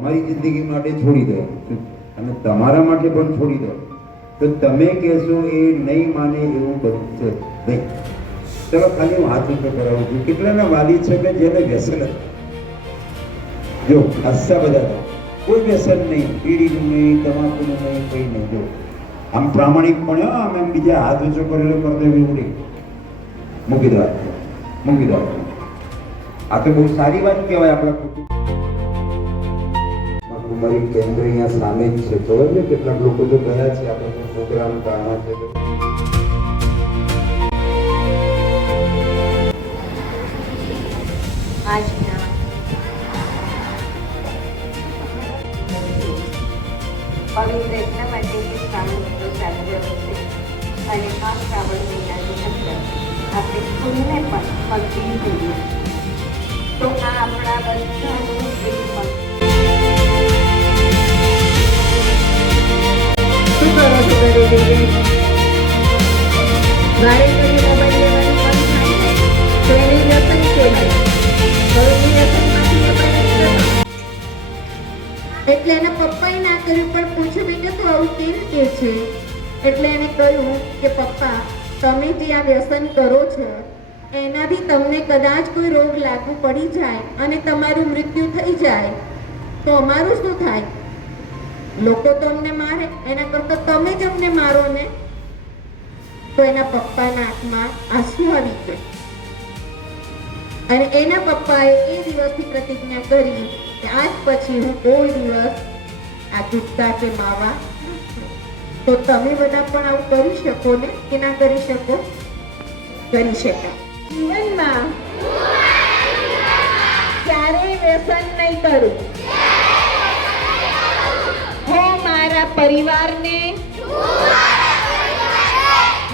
તમારી જિંદગી માટે છોડી દો અને તમારા માટે પણ છોડી દો તો તમે કહેશો એ નહીં માને એવું બનશે નહીં. ચલો ખાલી હું હાથ ઊંચો કરાવું છું. કેટલાના વાલી છે કે જેને વ્યસન હતું? જો હાસ્યા બધા હતા. કોઈ વ્યસન નહીં, બીડીનું નહીં, તમાકુનું નહીં, કંઈ નહીં. જો આમ પ્રામાણિકપણે આમ એમ બીજા હાથ ઊંચો કરેલો કરતો એવું નહીં. મૂકી દો, મૂકી દો. આ તો બહુ સારી વાત કહેવાય આપણા કુટુંબ. કુમારી કેન્દ્ર અહીંયા સામે જ છે. ખબર છે કેટલાક લોકો તો ગયા છે આપણે પ્રોગ્રામ કાઢવા છે. આજના પવિત્ર એટલા માટે કે શ્રાવણ મહિનો ચાલી રહ્યો છે અને આ શ્રાવણ મહિનાની અંદર આપણે ફૂલને પણ મળવી જોઈએ. તો આ આપણા બધાનું એક મત. શું કરો છો ઘરે જઈને? વારે ઘડી મોબાઈલ લેવાનું મન થાય ને તો એને વ્યસન કહેવાય. એટલે એના પપ્પાએ ના કર્યું પણ પૂછ્યું બેટા તું આવું કેમ કે છે? એટલે એને કહ્યું કે પપ્પા તમે જે આ વ્યસન કરો છો એનાથી તમને કદાચ કોઈ રોગ લાગુ પડી જાય અને તમારું મૃત્યુ થઈ જાય તો અમારું શું થાય? લોકો તો અમને મારે, એના કરતાં તમે જ અમને મારો ને. તો એના પપ્પાના આંખમાં આંસુ આવી ગયા અને એના પપ્પાએ એ દિવસથી પ્રતિજ્ઞા કરી કે આજ પછી હું કોઈ દિવસ આ ગુટકા કે માવા. તો તમે બધા પણ આવું કરી શકો ને કે ના કરી શકો? કરી શકાય. જીવનમાં ક્યારેય વ્યસન નહીં કરું. હું મારા પરિવારને,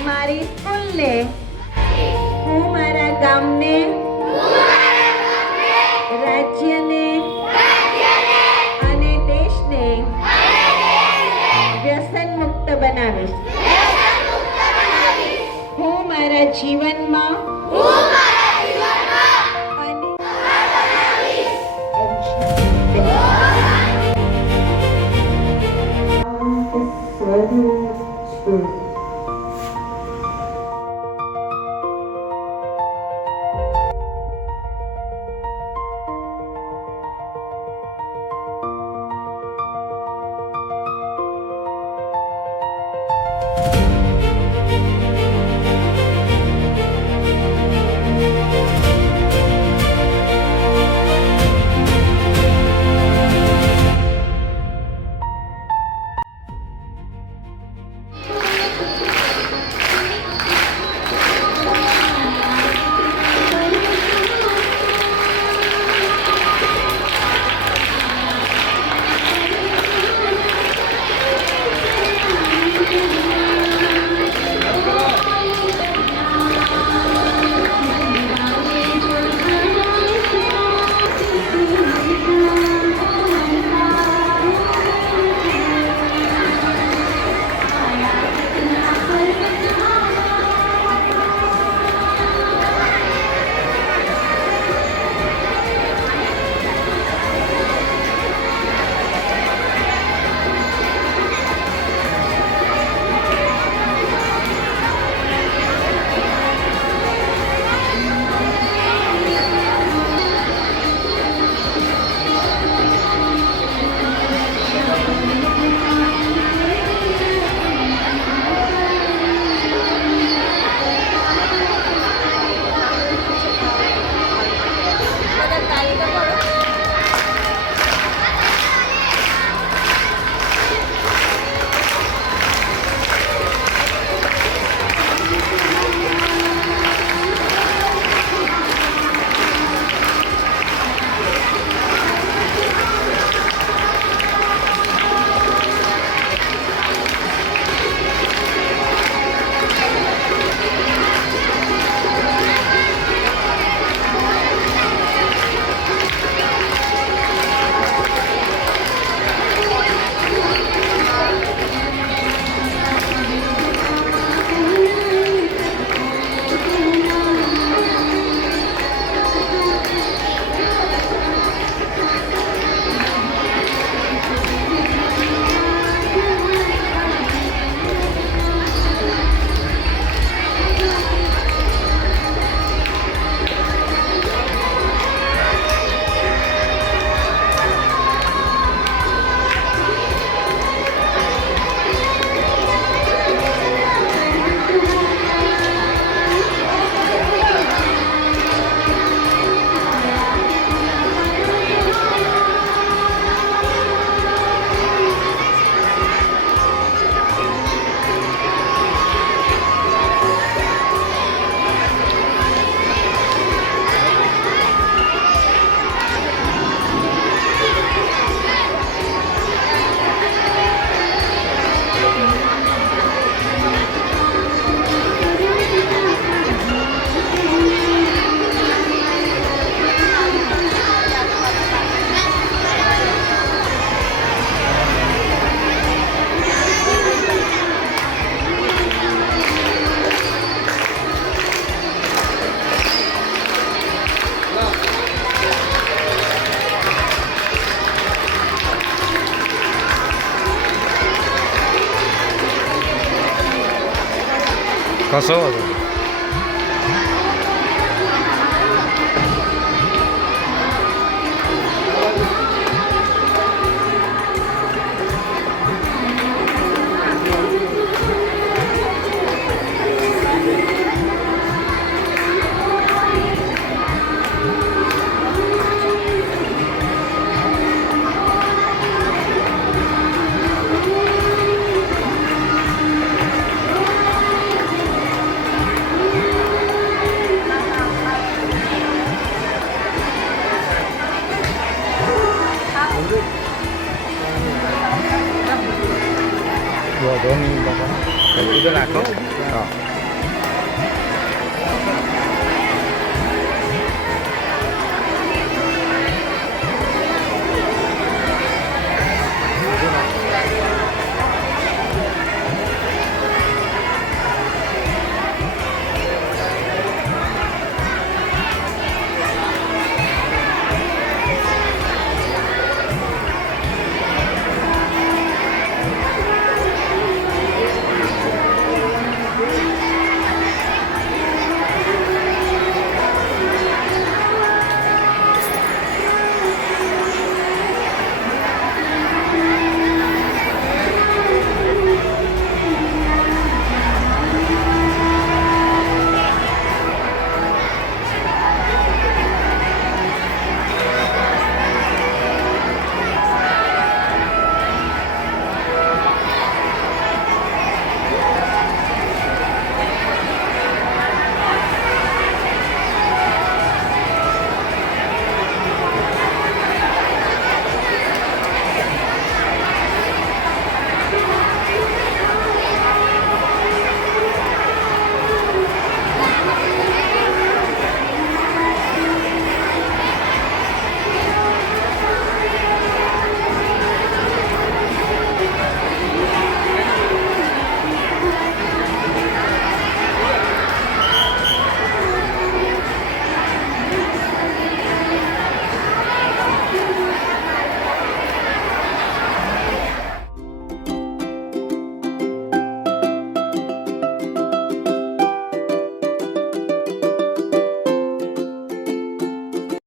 મારી સ્કૂલને, હું મારા ગામને, રાજ્યને અને દેશને વ્યસન મુક્ત બનાવીશ. હું મારા જીવનમાં અને કશો વાંધો નહીં. વાંધો નહીં બાપા. કીધું રાખો. હા.